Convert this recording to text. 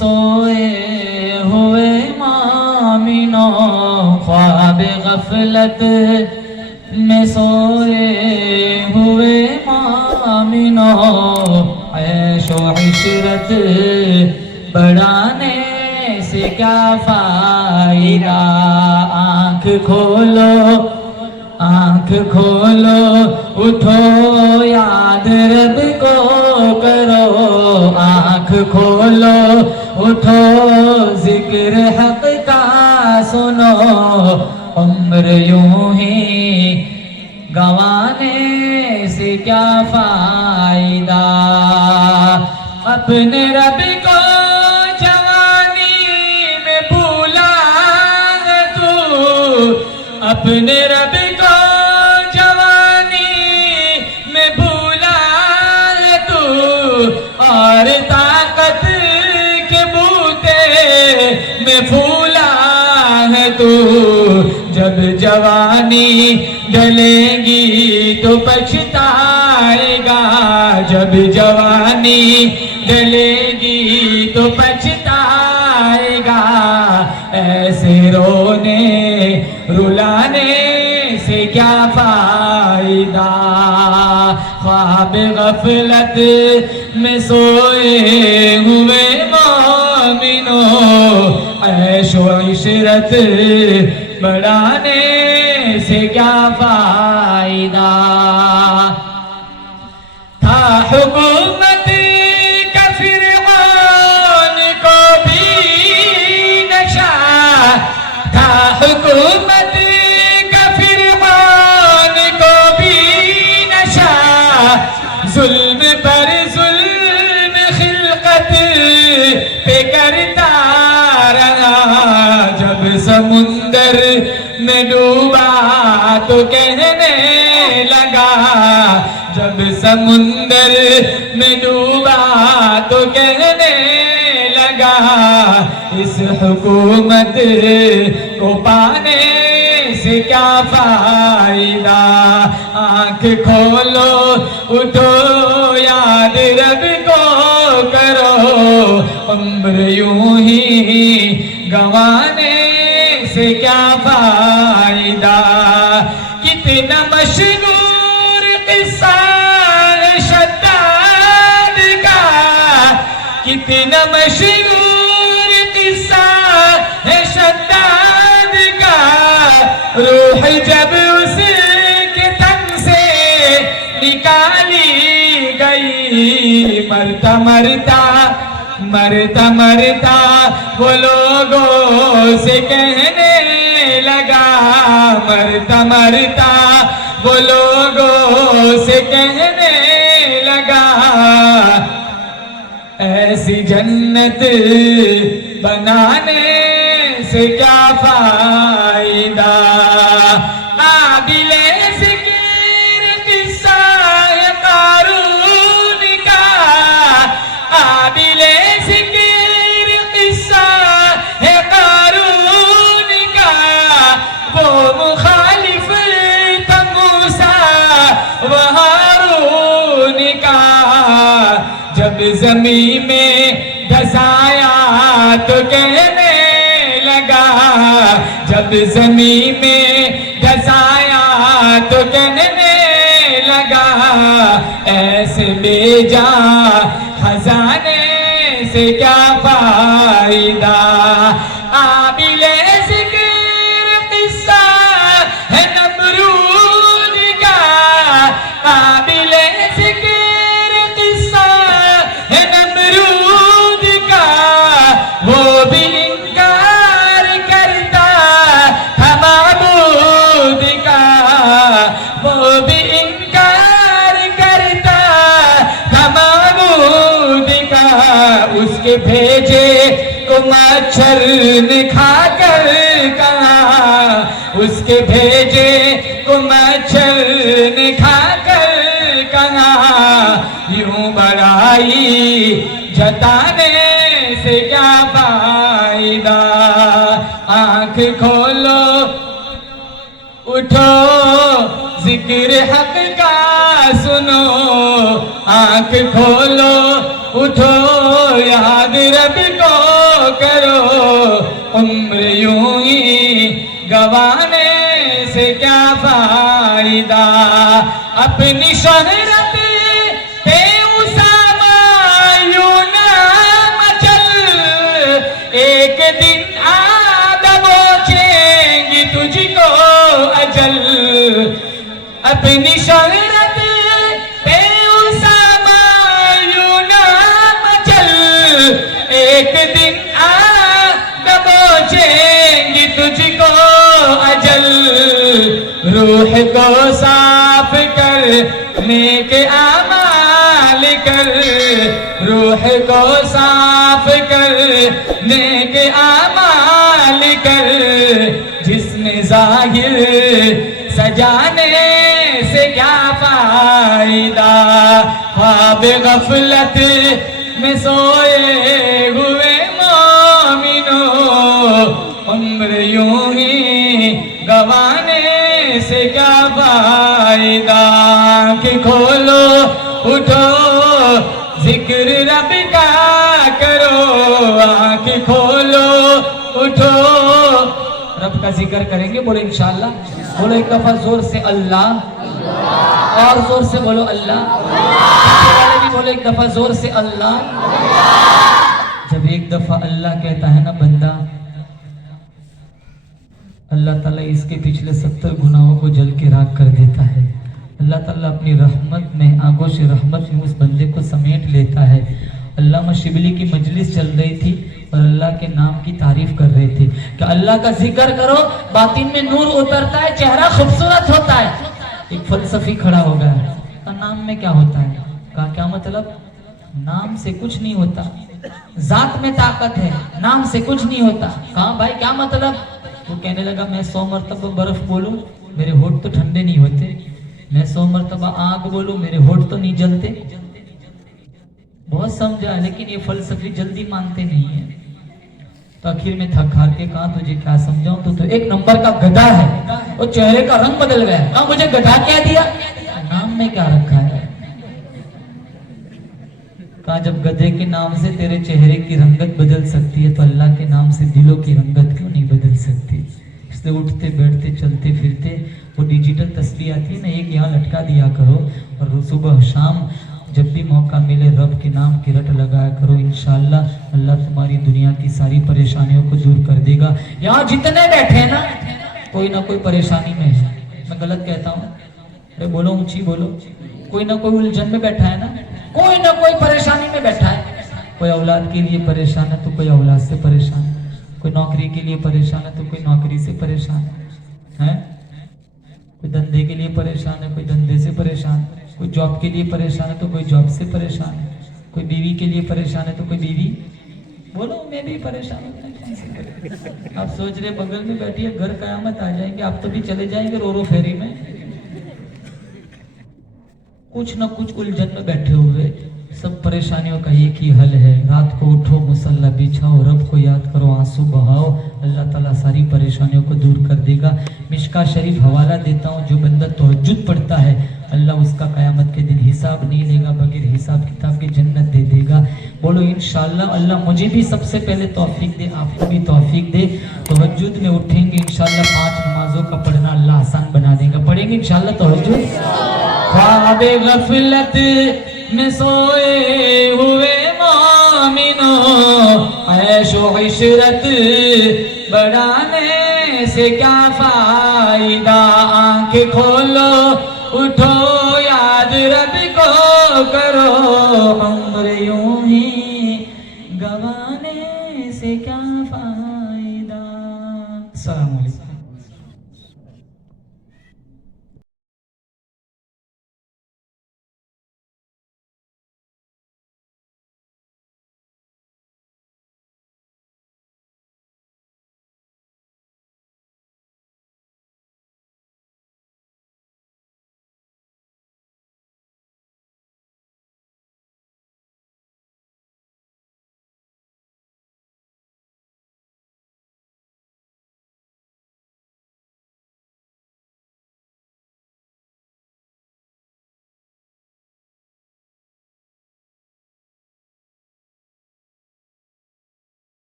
سوئے ہوئے مومنو، خواب غفلت میں سوئے ہوئے مومنو، عیش و عشرت بڑھانے سے کیا فائدہ؟ آنکھ کھولو آنکھ کھولو، اٹھو یاد رب کو کرو، آنکھ کھولو اٹھو ذکر حق کا سنو، عمر یوں ہی گنوانے سے کیا فائدہ؟ اپنے رب کو جوانی میں بھولا ہے تو، اپنے رب کو جوانی میں بھولا ہے تو، اور طاقت کے بوتے میں پھولا ہے تو، جب جوانی ڈلے گی تو پچھتائے گا، جب جوانی ڈلے گی تو پچھتائے گا، ایسے رونے رلانے سے کیا فائدہ؟ خواب غفلت میں سوئے ہوئے مومنو، عیش و عشرت بڑھانے سے کیا فائدہ؟ تھا حکومت کا فرعون کو بھی نشہ، تھا حکومت کا فرعون کو بھی نشہ، ظلم پر ظلم خلقت پہ کرتا رہا، جب سمندر میں ڈوبا تو کہنے لگا، جب سمندر میں ڈوبا تو کہنے لگا، اس حکومت کو پانے سے کیا فائدہ؟ آنکھ کھولو اٹھو یاد رب کو کرو، عمر یوں ہی گنوانے سے کیا فائدہ؟ کتنا مشہور قصہ ہے شداد کا، کتنا مشہور قصہ ہے شداد کا، روح جب اس کے تن سے نکالی گئی، مرتا مرتا مرتا مرتا وہ لوگوں سے کہنے لگا، مرتا مرتا وہ لوگوں سے کہنے لگا، ایسی جنت بنانے سے کیا فائدہ؟ قابل ذکر قصہ ہے قارون کا، قابل ذکر قصہ ہے قارون کا، وہ مخالف تھا موسیٰ و ہارون کا، جب زمین میں دھسایا تو کہنے لگا، جب زمین میں دھسایا تو کہنے لگا، ایسے بے جا خزانے سے کیا فائدہ؟ قابل ذکر قصہ ہے نمرود کا، قابل ذکر قصہ ہے نمرود کا، وہ بھی انکار کرتا تھا معبود کا، وہ بھی انکار کرتا تھا معبود کا، اس کے بھیجے کو مچھر نے کھا کر کہا، اس کے بھیجے کو مچھر نے کھا کر کہا، یوں بڑائی جتانے سے کیا فائدہ؟ آنکھ کھولو اٹھو ذکر حق کا سنو، آنکھ کھولو اٹھو یاد رب کو عمر یوں ہی گوانے سے کیا فائدہ اپنی شہرت پہ اسامہ یوں نہ مچل ایک دن دبوچیں گی تجھ کو اجل اپنی شہرت پہ اسامہ یوں نہ مچل ایک دن دبوچیں گی تجھ کو اجل روح کو صاف کر نیک اعمال کر روح کو صاف کر نیک اعمال کر جس نے ظاہر سجانے سے کیا فائدہ خواب غفلت میں سوئے ہوئے مومنو عمر یوں ہی گوانے سے کیا فائدہ کہ کھولو اٹھو ذکر رب کا کرو آنکھ کھولو اٹھو رب کا ذکر کریں گے بولے انشاءاللہ بولو ایک دفعہ زور سے اللہ اور زور سے بولو اللہ بھی بولو ایک دفعہ زور سے اللہ جب ایک دفعہ اللہ کہتا ہے نا بندہ اللہ تعالیٰ اس کے پچھلے 70 گناہوں کو جل کے راکھ کر دیتا ہے اللہ تعالیٰ اپنی رحمت میں آگوش رحمت میں اس بندے کو سمیٹ لیتا ہے علامہ شبلی کی مجلس چل رہی تھی اور اللہ کے نام کی تعریف کر رہے تھے کہ اللہ کا ذکر کرو باطن میں نور اترتا ہے چہرہ خوبصورت ہوتا ہے ایک فلسفی کھڑا ہو گیا ہے نام میں کیا ہوتا ہے کہا کیا مطلب نام سے کچھ نہیں ہوتا ذات میں طاقت ہے نام سے کچھ نہیں ہوتا کہا بھائی کیا مطلب وہ کہنے لگا میں 100 مرتبہ برف بولوں میرے ہونٹ تو ٹھنڈے نہیں ہوتے میں 100 مرتبہ آگ بولوں میرے ہونٹ تو نہیں جلتے بہت سمجھا لیکن یہ فلسفی جلدی مانتے نہیں ہیں تو آخر میں تھک ہار کے کہا تجھے کیا سمجھاؤں تو ایک نمبر کا گدھا ہے وہ چہرے کا رنگ بدل گیا کہا مجھے گدھا کیا دیا نام میں کیا رکھا ہے کہا جب گدھے کے نام سے تیرے چہرے کی رنگت بدل سکتی ہے تو اللہ کے نام سے دلوں کی رنگت کیوں نہیں بدل سکتی اس لیے اٹھتے بیٹھتے چلتے پھرتے وہ ڈیجیٹل تسبیح آتی ہے نا ایک یہاں لٹکا دیا کرو اور صبح شام جب بھی موقع ملے رب کے نام کی رٹ لگایا کرو انشاءاللہ اللہ تمہاری دنیا کی ساری پریشانیوں کو دور کر دے گا یہاں جتنے بیٹھے ہیں نا کوئی نہ کوئی پریشانی میں ہے میں غلط کہتا ہوں بولو اونچی بولو کوئی نہ کوئی الجھن میں بیٹھا ہے نا کوئی نہ کوئی پریشانی میں بیٹھا ہے کوئی اولاد کے لیے پریشان ہے تو کوئی اولاد سے پریشان ہے کوئی نوکری کے لیے پریشان ہے تو کوئی نوکری سے پریشان ہے کوئی دھندے کے لیے پریشان ہے کوئی دھندے سے پریشان ہے کوئی جاب کے لیے پریشان ہے تو کوئی جاب سے پریشان ہے کوئی بیوی کے لیے پریشان ہے تو کوئی بیوی بولو میں بھی پریشان ہوں آپ سوچ رہے بغل میں بیٹھی ہے گھر قیامت آ جائیں گے آپ تو بھی چلے جائیں گے رو رو پھیری میں کچھ نہ کچھ الجھن میں بیٹھے ہوئے سب پریشانیوں کا ایک ہی حل ہے رات کو اٹھو مصلی بچھاؤ رب کو یاد کرو آنسو بہاؤ اللہ تعالیٰ ساری پریشانیوں کو دور کر دے گا مشکا شریف حوالہ دیتا ہوں جو بندہ تہجد پڑھتا ہے اللہ اس کا قیامت کے دن حساب نہیں لے گا بغیر حساب کتاب کی جنت دے دے گا بولو انشاءاللہ اللہ مجھے بھی سب سے پہلے توفیق دے آپ کو بھی توفیق دے تہجد میں اٹھیں گے انشاءاللہ 5 نمازوں کا پڑھنا اللہ آسان بنا دے گا پڑھیں گے انشاءاللہ تہجد خواب غفلت میں سوئے ہوئے مومنوں عیش و عشرت بڑھانے سے کیا فائدہ آنکھ کھولو اٹھو یاد رب کو کرو عمر یوں ہی گوانے سے کیا فائدہ السلام علیکم